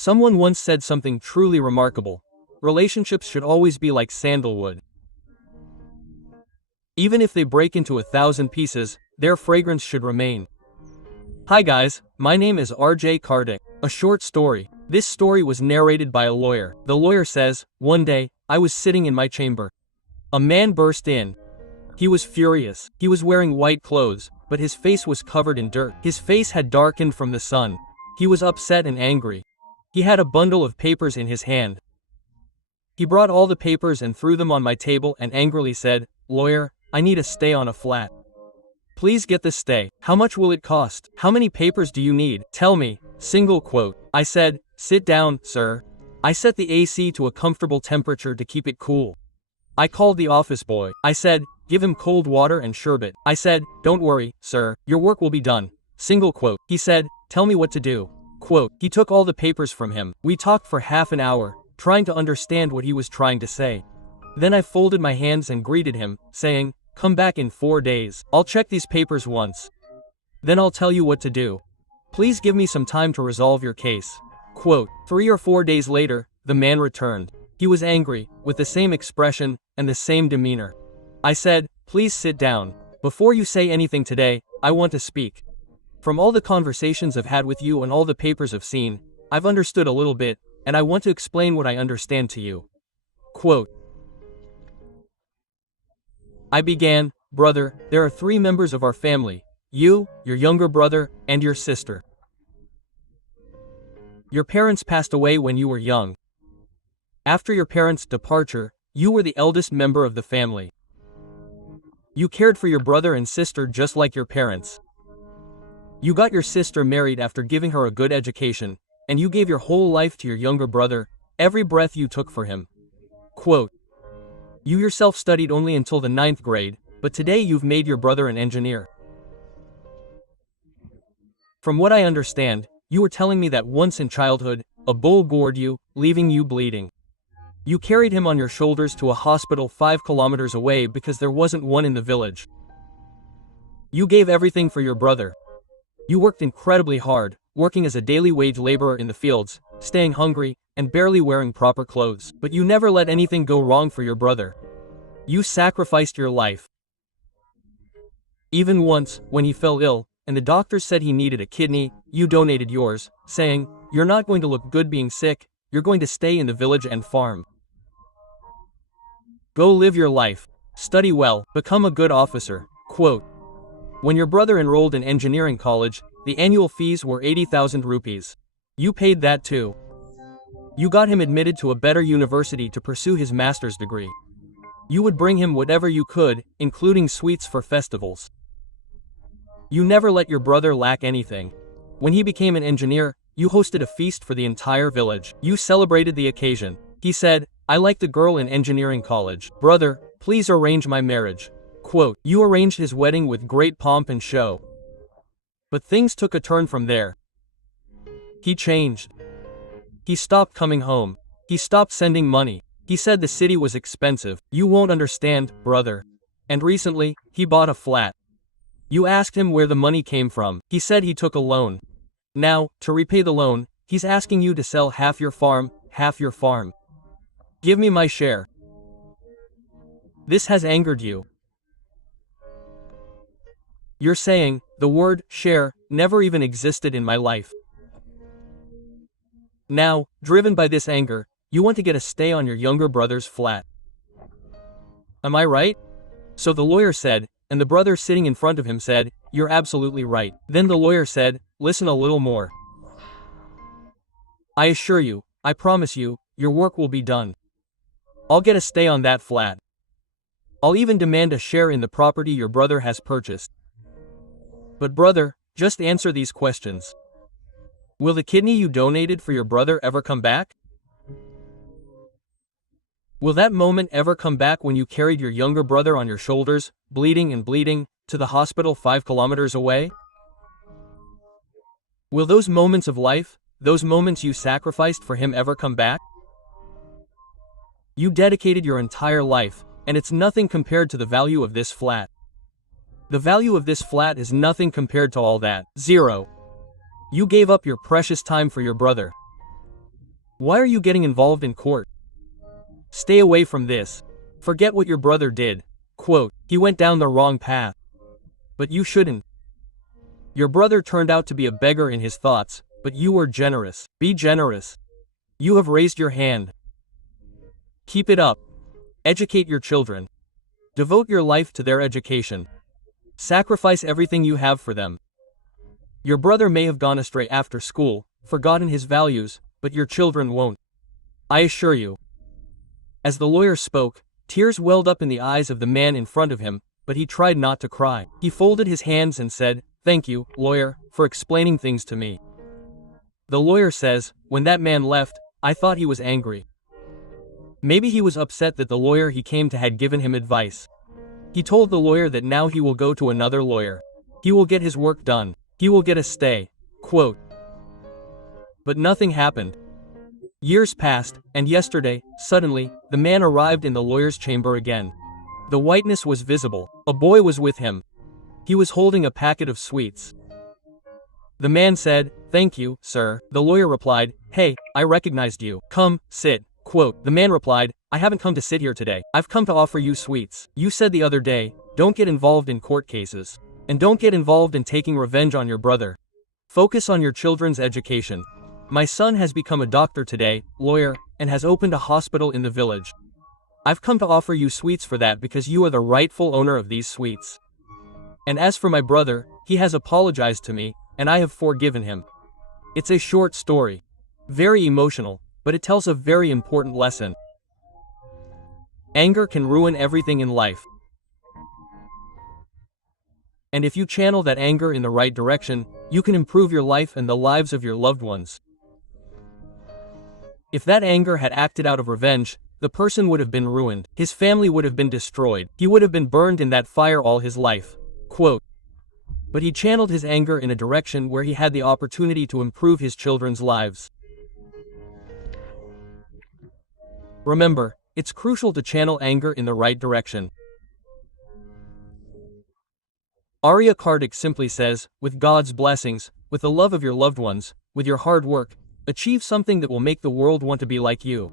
Someone once said something truly remarkable. Relationships should always be like sandalwood. Even if they break into 1,000 pieces, their fragrance should remain. Hi guys, my name is RJKARTIK. A short story. This story was narrated by a lawyer. The lawyer says, one day, I was sitting in my chamber. A man burst in. He was furious. He was wearing white clothes, but his face was covered in dirt. His face had darkened from the sun. He was upset and angry. He had a bundle of papers in his hand. He brought all the papers and threw them on my table and angrily said, "Lawyer, I need a stay on a flat. Please get the stay. How much will it cost? How many papers do you need? Tell me." Single quote. I said, "Sit down, sir." I set the AC to a comfortable temperature to keep it cool. I called the office boy. I said, "Give him cold water and sherbet." I said, "Don't worry, sir, your work will be done." Single quote. He said, "Tell me what to do." Quote. He took all the papers from him. We talked for half an hour, trying to understand what he was trying to say. Then I folded my hands and greeted him, saying, "Come back in 4 days. I'll check these papers once. Then I'll tell you what to do. Please give me some time to resolve your case." Quote. 3 or 4 days later, the man returned. He was angry, with the same expression, and the same demeanor. I said, "Please sit down. Before you say anything today, I want to speak. From all the conversations I've had with you and all the papers I've seen, I've understood a little bit, and I want to explain what I understand to you." Quote. I began, "Brother, there are 3 members of our family. You, your younger brother, and your sister. Your parents passed away when you were young. After your parents' departure, you were the eldest member of the family. You cared for your brother and sister just like your parents. You got your sister married after giving her a good education, and you gave your whole life to your younger brother, every breath you took for him." Quote. You yourself studied only until the 9th grade, but today you've made your brother an engineer. From what I understand, you were telling me that once in childhood, a bull gored you, leaving you bleeding. You carried him on your shoulders to a hospital 5 kilometers away because there wasn't one in the village. You gave everything for your brother. You worked incredibly hard, working as a daily wage laborer in the fields, staying hungry, and barely wearing proper clothes. But you never let anything go wrong for your brother. You sacrificed your life. Even once, when he fell ill, and the doctors said he needed a kidney, you donated yours, saying, "You're not going to look good being sick, you're going to stay in the village and farm. Go live your life. Study well, become a good officer." Quote. When your brother enrolled in engineering college, the annual fees were 80,000 rupees. You paid that too. You got him admitted to a better university to pursue his master's degree. You would bring him whatever you could, including sweets for festivals. You never let your brother lack anything. When he became an engineer, you hosted a feast for the entire village. You celebrated the occasion. He said, "I like the girl in engineering college. Brother, please arrange my marriage." Quote. You arranged his wedding with great pomp and show. But things took a turn from there. He changed. He stopped coming home. He stopped sending money. He said the city was expensive. You won't understand, brother. And recently, he bought a flat. You asked him where the money came from. He said he took a loan. Now, to repay the loan, he's asking you to sell half your farm, half your farm. Give me my share. This has angered you. You're saying, the word share never even existed in my life. Now, driven by this anger, you want to get a stay on your younger brother's flat. Am I right? So the lawyer said, and the brother sitting in front of him said, "You're absolutely right." Then the lawyer said, "Listen a little more. I assure you, I promise you, your work will be done. I'll get a stay on that flat. I'll even demand a share in the property your brother has purchased. But brother, just answer these questions. Will the kidney you donated for your brother ever come back? Will that moment ever come back when you carried your younger brother on your shoulders, bleeding and bleeding, to the hospital 5 kilometers away? Will those moments of life, those moments you sacrificed for him ever come back? You dedicated your entire life, and it's nothing compared to the value of this flat. The value of this flat is nothing compared to all that. 0. You gave up your precious time for your brother. Why are you getting involved in court? Stay away from this. Forget what your brother did. Quote, he went down the wrong path. But you shouldn't. Your brother turned out to be a beggar in his thoughts, but you were generous. Be generous. You have raised your hand. Keep it up. Educate your children. Devote your life to their education. Sacrifice everything you have for them. Your brother may have gone astray after school, forgotten his values, but your children won't. I assure you. As the lawyer spoke, tears welled up in the eyes of the man in front of him, but he tried not to cry. He folded his hands and said, "Thank you, lawyer, for explaining things to me." The lawyer says, when that man left, I thought he was angry. Maybe he was upset that the lawyer he came to had given him advice. He told the lawyer that now he will go to another lawyer. He will get his work done. He will get a stay. Quote. But nothing happened. Years passed, and yesterday, suddenly, the man arrived in the lawyer's chamber again. The whiteness was visible. A boy was with him. He was holding a packet of sweets. The man said, "Thank you, sir." The lawyer replied, "Hey, I recognized you. Come, sit." Quote, the man replied, "I haven't come to sit here today. I've come to offer you sweets. You said the other day, don't get involved in court cases. And don't get involved in taking revenge on your brother. Focus on your children's education. My son has become a doctor today, lawyer, and has opened a hospital in the village. I've come to offer you sweets for that because you are the rightful owner of these sweets. And as for my brother, he has apologized to me, and I have forgiven him." It's a short story. Very emotional, but it tells a very important lesson. Anger can ruin everything in life. And if you channel that anger in the right direction, you can improve your life and the lives of your loved ones. If that anger had acted out of revenge, the person would have been ruined. His family would have been destroyed. He would have been burned in that fire all his life. Quote. But he channeled his anger in a direction where he had the opportunity to improve his children's lives. Remember, it's crucial to channel anger in the right direction. RJKARTIK simply says, with God's blessings, with the love of your loved ones, with your hard work, achieve something that will make the world want to be like you.